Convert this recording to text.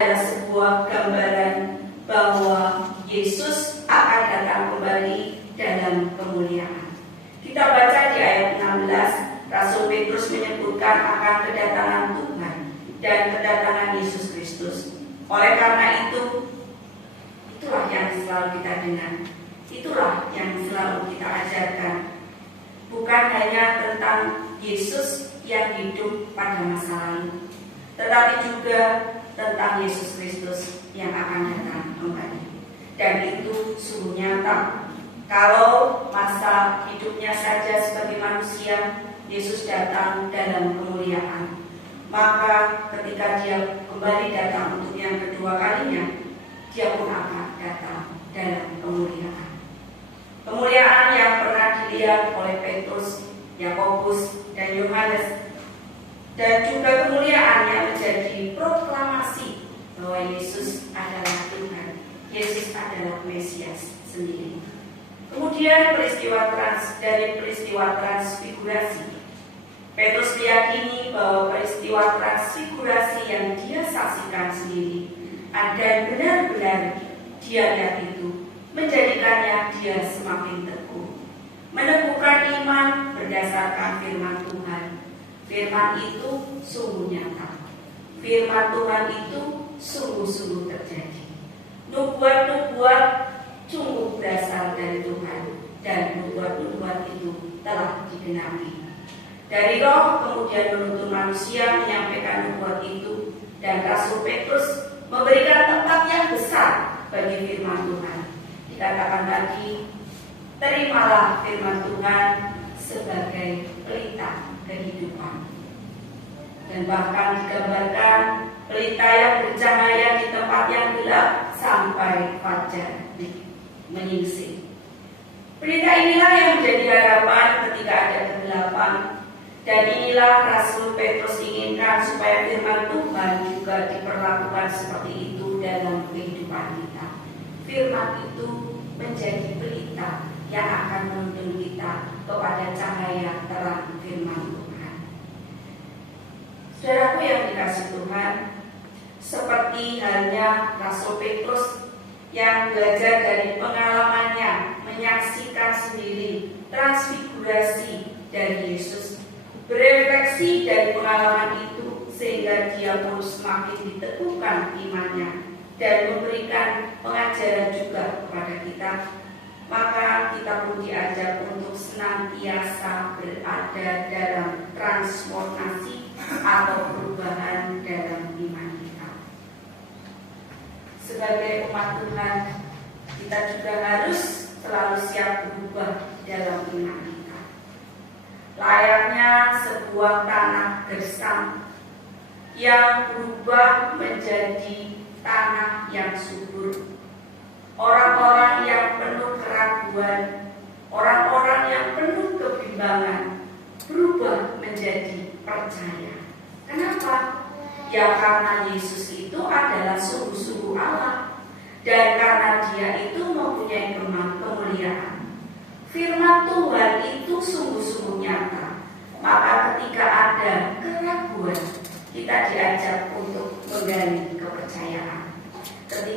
adalah sebuah gambaran bahwa Yesus akan datang kembali dalam kemuliaan. Kita baca di ayat 16, Rasul Petrus menyebutkan akan kedatangan Tuhan dan kedatangan Yesus Kristus. Oleh karena itu, itulah yang selalu kita dengar, itulah yang selalu kita ajarkan. Bukan hanya tentang Yesus yang hidup pada masa lalu, tetapi juga tentang Yesus Kristus yang akan datang kembali. Dan itu sungguh nyata. Kalau masa hidupnya saja sebagai manusia, Yesus datang dalam kemuliaan, maka ketika dia kembali datang untuk yang kedua kalinya, dia pun akan datang dalam kemuliaan. Kemuliaan yang pernah dilihat oleh Petrus, Yakobus, dan Yohanes, dan juga kemuliaan yang menjadi proklamasi bahwa Yesus adalah Tuhan, Yesus adalah Mesias sendiri. Kemudian dari peristiwa transfigurasi, Petrus meyakini bahwa peristiwa transfigurasi yang dia saksikan sendiri dan benar-benar dia lihat itu menjadikannya dia semakin teguh, meneguhkan iman berdasarkan firman Tuhan. Firman itu sungguh nyata, firman Tuhan itu sungguh-sungguh terjadi. Nubuat-nubuat sungguh berasal dari Tuhan, dan nubuat-nubuat itu telah digenapi. Dari Roh kemudian menuntun manusia menyampaikan nubuat itu, dan Rasul Petrus memberikan tempat yang besar bagi firman Tuhan. Dikatakan tadi, terimalah firman Tuhan sebagai pelita kehidupan. Dan bahkan digambarkan pelita yang bercahaya di tempat yang gelap sampai fajar menyingsing. Pelita inilah yang menjadi harapan ketika ada kegelapan. Dan inilah Rasul Petrus inginkan supaya firman Tuhan juga diperlakukan seperti itu dalam kehidupan kita. Firman itu menjadi pelita yang akan menuntun kita kepada cahaya terang firman Tuhan. Saudaraku yang dikasihi Tuhan, seperti halnya Rasul Petrus yang belajar dari pengalamannya, menyaksikan sendiri transfigurasi dari Yesus, berefleksi dari pengalaman itu sehingga dia pun semakin diteguhkan imannya dan memberikan pengajaran juga kepada kita, maka kita pun diajak untuk senantiasa berada dalam transformasi atau perubahan dalam iman kita. Sebagai umat Tuhan, kita juga harus selalu siap berubah dalam iman kita. Layaknya sebuah tanah gersam yang berubah menjadi tanah yang subur. Orang-orang yang penuh keraguan, orang-orang yang penuh kebimbangan berubah menjadi percaya. Kenapa? Ya karena Yesus itu adalah sungguh-sungguh Allah, dan karena Dia itu mempunyai kemampuan